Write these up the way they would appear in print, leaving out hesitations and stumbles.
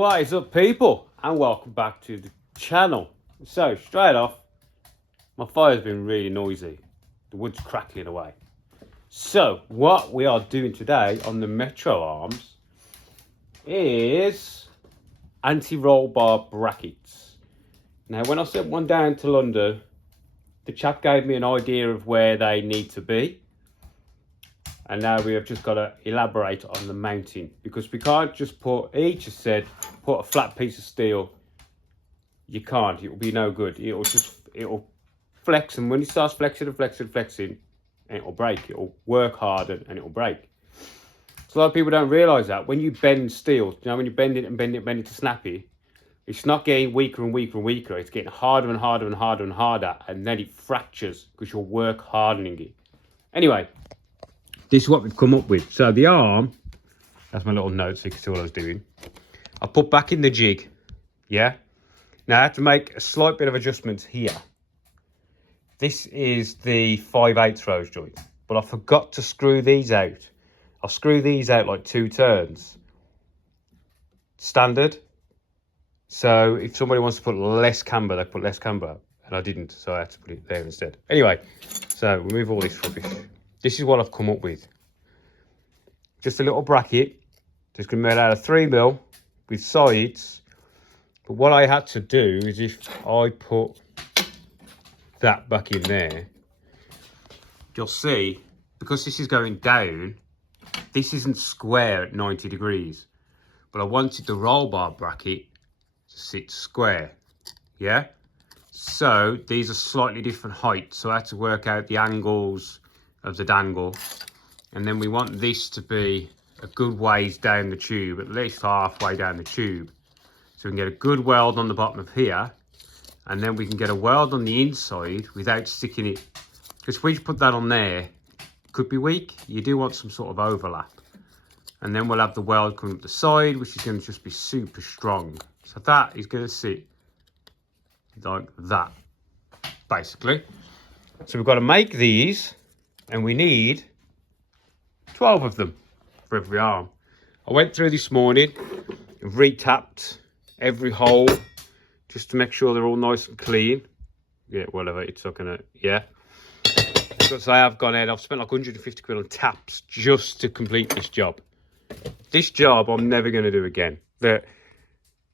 What is up, people, and welcome back to the channel. So straight off, my fire's been really noisy. The wood's crackling away. So what we are doing today on the Metro arms is anti-roll bar brackets. Now when I sent one down to London, the chap gave me an idea of where they need to be. And now we have just got to elaborate on the mounting, because we can't just put, he just said, put a flat piece of steel. You can't, it will be no good. It'll flex, and when it starts flexing and flexing, and it will break. It will work hard and it will break. So a lot of people don't realise that. When you bend steel, you know, when you bend it to snappy, it's not getting weaker and weaker and weaker. It's getting harder and harder and harder and harder, and then it fractures because you're work hardening it. Anyway, this is what we've come up with. So the arm, that's my little note so you can see what I was doing. I put back in the jig, yeah? Now I have to make a slight bit of adjustment here. This is the 5/8 rose joint, but I forgot to screw these out. I'll screw these out like 2 turns. Standard. So if somebody wants to put less camber, they put less camber. And I didn't, so I had to put it there instead. Anyway, so remove all this rubbish. This is what I've come up with. Just a little bracket. Just going to be made out of 3mm with sides. But what I had to do is, if I put that back in there, you'll see, because this is going down, this isn't square at 90 degrees. But I wanted the roll bar bracket to sit square. Yeah? So these are slightly different heights. So I had to work out the angles of the dangle, and then we want this to be a good ways down the tube, at least halfway down the tube, so we can get a good weld on the bottom of here, and then we can get a weld on the inside without sticking it, because if we put that on there, it could be weak. You do want some sort of overlap, and then we'll have the weld coming up the side, which is going to just be super strong. So that is going to sit like that, basically. So we've got to make these, and we need 12 of them for every arm. I went through this morning and retapped every hole just to make sure they're all nice and clean. Yeah, whatever, it's not gonna, yeah. Because I have gone ahead, I've spent like 150 quid on taps just to complete this job. This job I'm never gonna do again. The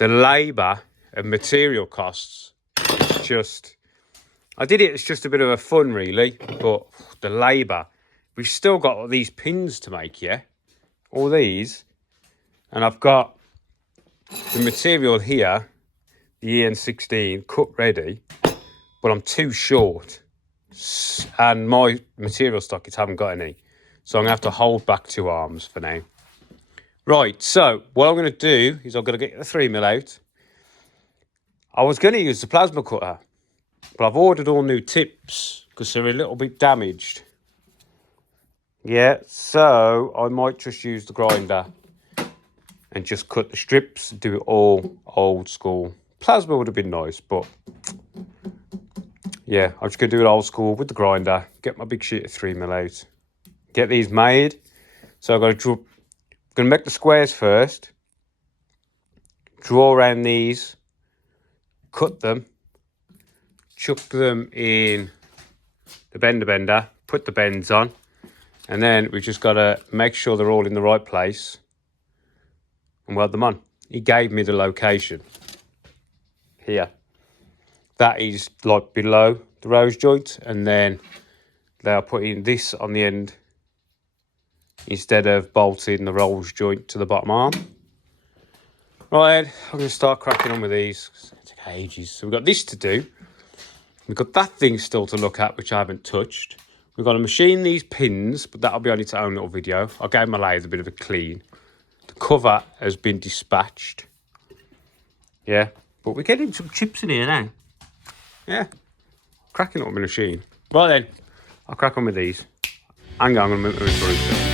labour and material costs is just, I did it as just a bit of a fun, really, but the labour. We've still got all these pins to make, yeah? All these. And I've got the material here, the EN16, cut ready, but I'm too short. And my material stockings haven't got any. So I'm going to have to hold back 2 arms for now. Right, so what I'm going to do is I'm going to get the 3mm out. I was going to use the plasma cutter, but I've ordered all new tips because they're a little bit damaged. Yeah, so I might just use the grinder and just cut the strips, do it all old school. Plasma would have been nice, but yeah, I'm just going to do it old school with the grinder, get my big sheet of 3mm out, get these made. So I'm going to make the squares first, draw around these, cut them, chuck them in the bender, put the bends on, and then we've just got to make sure they're all in the right place and weld them on. He gave me the location here. That is like below the rose joint, and then they are putting this on the end instead of bolting the rose joint to the bottom arm. Right, I'm going to start cracking on with these. It's going to take ages. So we've got this to do. We've got that thing still to look at, which I haven't touched. We've got to machine these pins, but that'll be on its own little video. I gave my lathe a bit of a clean. The cover has been dispatched. Yeah, but we're getting some chips in here now. Yeah, cracking up my machine. Right then, I'll crack on with these. Hang on, I'm going to move through.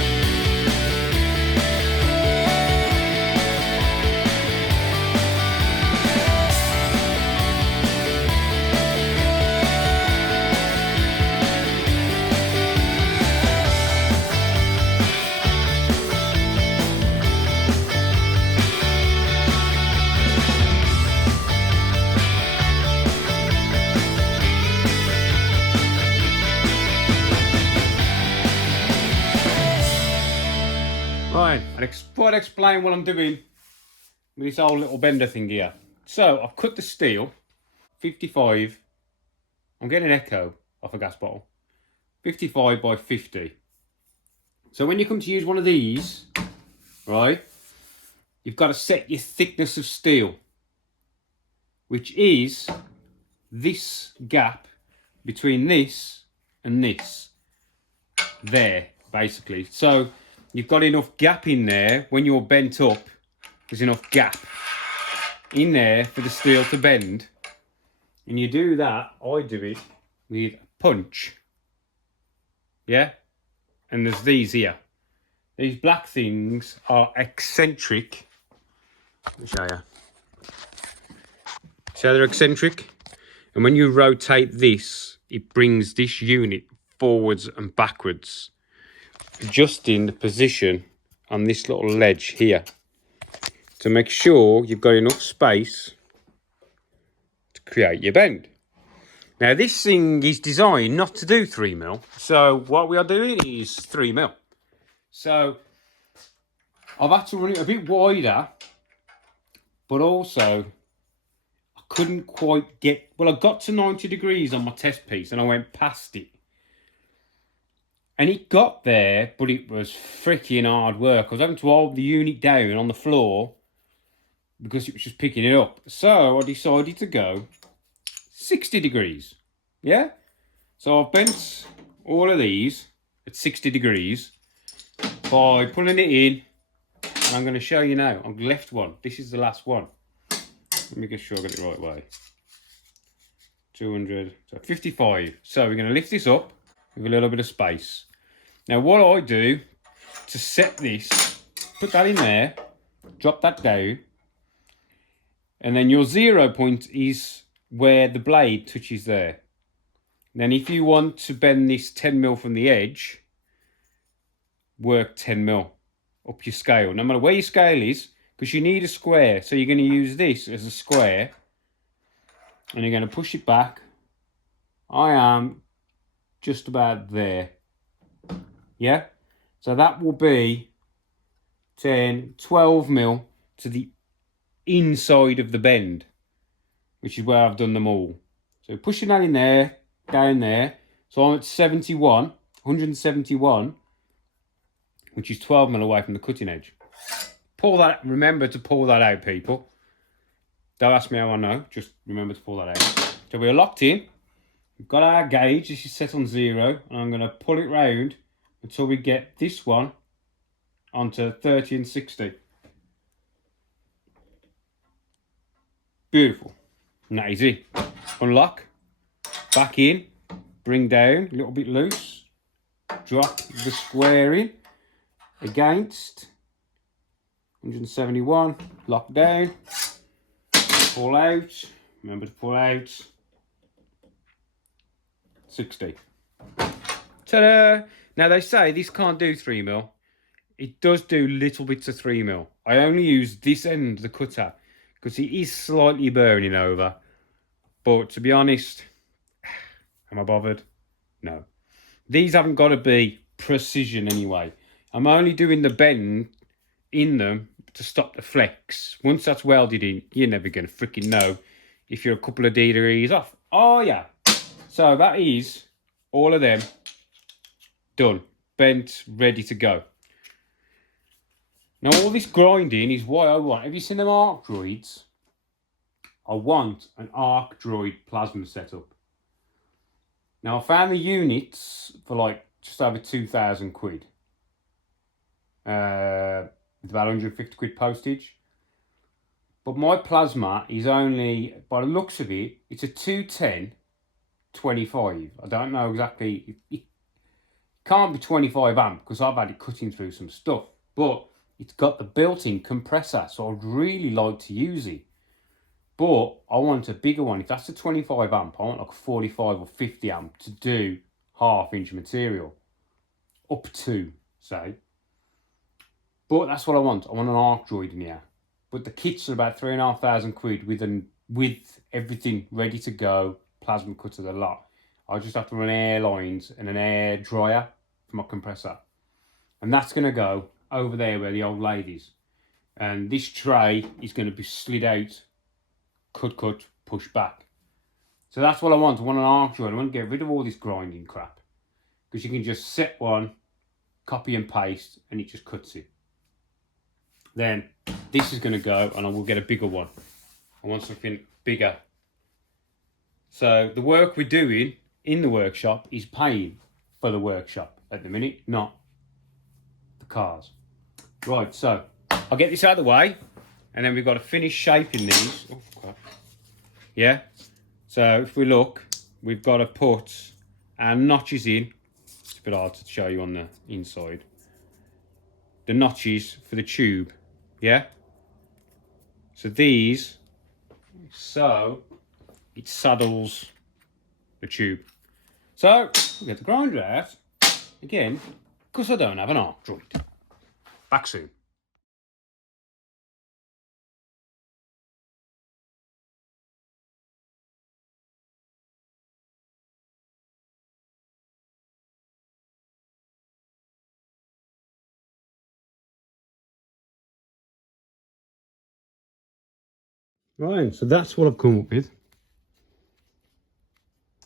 fine. I'll try to explain what I'm doing with this old little bender thing here. So I've cut the steel, 55. I'm getting an echo off a gas bottle. 55 by 50. So when you come to use one of these, right, you've got to set your thickness of steel, which is this gap between this and this. There, basically. So you've got enough gap in there when you're bent up. There's enough gap in there for the steel to bend. And you do that, I do it with a punch. Yeah? And there's these here. These black things are eccentric. Let me show you. See how they're eccentric? And when you rotate this, it brings this unit forwards and backwards, adjusting the position on this little ledge here to make sure you've got enough space to create your bend. Now this thing is designed not to do 3mm, so what we are doing is 3mm. So I've had to run it a bit wider, but also I couldn't quite get, well, I got to 90 degrees on my test piece and I went past it. And it got there, but it was freaking hard work. I was having to hold the unit down on the floor because it was just picking it up. So I decided to go 60 degrees. Yeah? So I've bent all of these at 60 degrees by pulling it in. And I'm going to show you now. I've left one. This is the last one. Let me get sure I got it the right way. 200, so 55. So we're going to lift this up with a little bit of space. Now what I do to set this, put that in there, drop that down, and then your 0 point is where the blade touches there. Then if you want to bend this 10mm from the edge, work 10mm up your scale. No matter where your scale is, because you need a square. So you're going to use this as a square, and you're going to push it back. I am just about there. Yeah? So that will be 10, 12mm to the inside of the bend, which is where I've done them all. So pushing that in there, down there. So I'm at 71, 171, which is 12mm away from the cutting edge. Pull that, remember to pull that out, people. Don't ask me how I know, just remember to pull that out. So we're locked in. We've got our gauge, this is set on 0, and I'm going to pull it round until we get this one onto 30 and 60. Beautiful. And that is it. Unlock, back in, bring down, a little bit loose, drop the square in, against 171, lock down, pull out, remember to pull out, 60. Ta-da! Now they say this can't do 3mm. It does do little bits of 3mm. I only use this end, the cutter, because it is slightly burning over. But to be honest, am I bothered? No. These haven't got to be precision anyway. I'm only doing the bend in them to stop the flex. Once that's welded in, you're never going to freaking know if you're a couple of degrees off. Oh yeah. So that is all of them done, bent, ready to go. Now all this grinding is why I want, have you seen them arc droids? I want an arc droid plasma setup. Now I found the units for like just over 2,000 quid. With about 150 quid postage. But my plasma is only, by the looks of it, it's a 210 25. I don't know exactly, it can't be 25 amp because I've had it cutting through some stuff, but it's got the built-in compressor, so I'd really like to use it. But I want a bigger one. If that's a 25 amp, I want like a 45 or 50 amp to do half-inch material. Up to, say. But that's what I want. I want an arc droid in here. But the kits are about 3,500 quid with everything ready to go. Plasma cutters a lot. I just have to run air lines and an air dryer for my compressor. And that's going to go over there where the old ladies. And this tray is going to be slid out, cut, push back. So that's what I want. I want an arc joint. I want to get rid of all this grinding crap. Because you can just set one, copy and paste, and it just cuts it. Then this is going to go, and I will get a bigger one. I want something bigger. So the work we're doing in the workshop is paying for the workshop at the minute, not the cars. Right, so I'll get this out of the way, and then we've got to finish shaping these. Oh, crap. Yeah, so if we look, we've got to put our notches in. It's a bit hard to show you on the inside. The notches for the tube, yeah? So these, so it saddles the tube. So we'll get the grinder out, again, because I don't have an arc joint. Back soon. Right, so that's what I've come up with.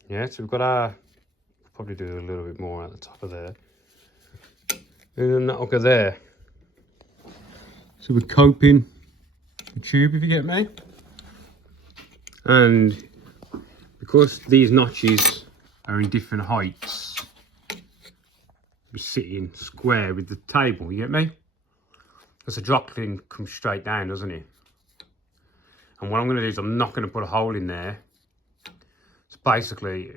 Yeah, so we've got our, probably do a little bit more at the top of there. And then that'll go there. So we're coping the tube, if you get me. And because these notches are in different heights, we're sitting square with the table, you get me? Because the drop thing comes straight down, doesn't it? And what I'm going to do is I'm not going to put a hole in there. So basically,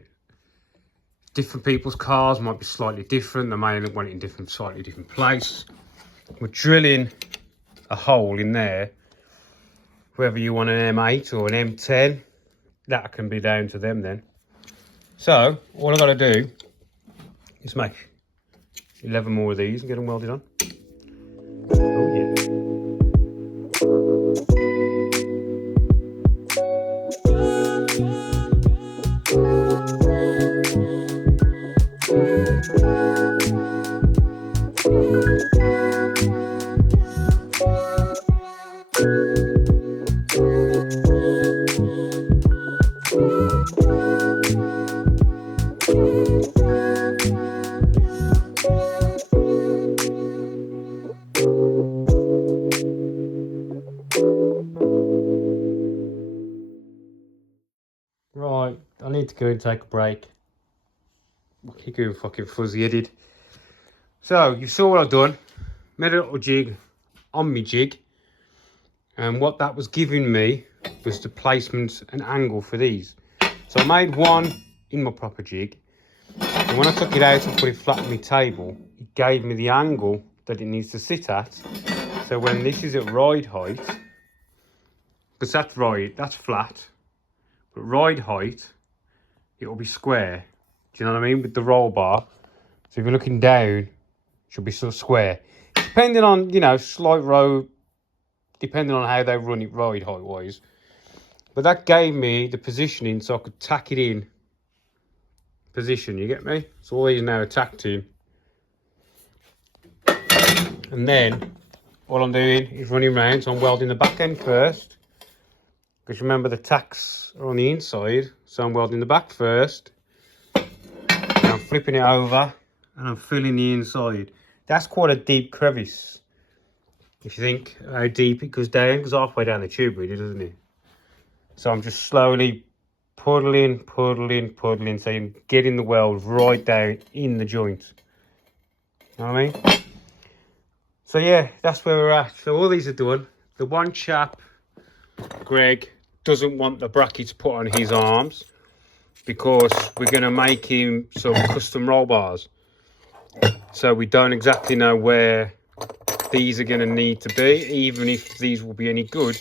different people's cars might be slightly different. They may want it in different, slightly different place. We're drilling a hole in there. Whether you want an M8 or an M10, that can be down to them then. So all I've got to do is make 11 more of these and get them welded on. Oh yeah. Right, I need to go and take a break. I keep going fucking fuzzy-headed. So, you saw what I've done. Made a little jig on my jig. And what that was giving me was the placement and angle for these. So I made one in my proper jig. And when I took it out and put it flat on my table, it gave me the angle that it needs to sit at. So when this is at ride height, because that's flat. But ride height, it will be square. Do you know what I mean? With the roll bar. So if you're looking down, it should be sort of square. Depending on, you know, slight row, depending on how they run it ride height wise. But that gave me the positioning so I could tack it in position, you get me? So all these now are tacked in. And then all I'm doing is running around, so I'm welding the back end first. Because remember the tacks are on the inside, so I'm welding the back first. And I'm flipping it over and I'm filling the inside. That's quite a deep crevice. If you think how deep it goes down, it goes halfway down the tube really, doesn't it? So I'm just slowly puddling, so you're getting the weld right down in the joint. You know what I mean? So yeah, that's where we're at. So all these are done. The one chap, Greg, doesn't want the brackets put on his arms because we're going to make him some custom roll bars. So we don't exactly know where these are going to need to be, even if these will be any good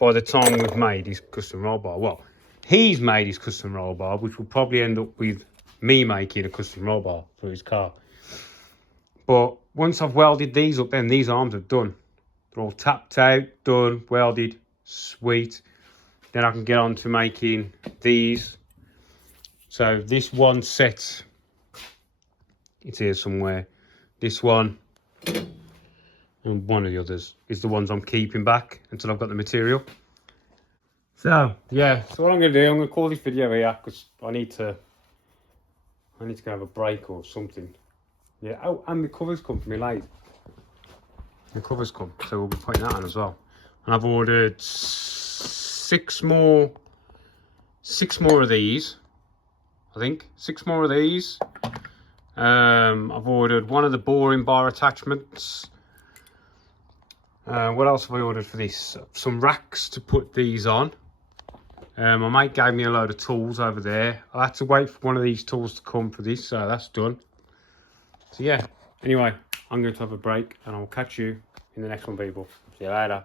by the time we've made his custom roll bar. Well, he's made his custom roll bar, which will probably end up with me making a custom roll bar for his car. But once I've welded these up, then these arms are done. They're all tapped out, done, welded, sweet. Then I can get on to making these. So this one set, it's here somewhere. This one And one of the others is the ones I'm keeping back until I've got the material. So yeah, so what I'm going to do, I'm going to call this video here because I need to go have a break or something. Yeah. Oh, and the covers come for me late. The covers come, so we'll be putting that on as well. And I've ordered six more of these. I think 6 more of these. I've ordered one of the boring bar attachments. What else have I ordered for this? Some racks to put these on. My mate gave me a load of tools over there. I had to wait for one of these tools to come for this, so that's done. So yeah, anyway, I'm going to have a break and I'll catch you in the next one, people. See you later.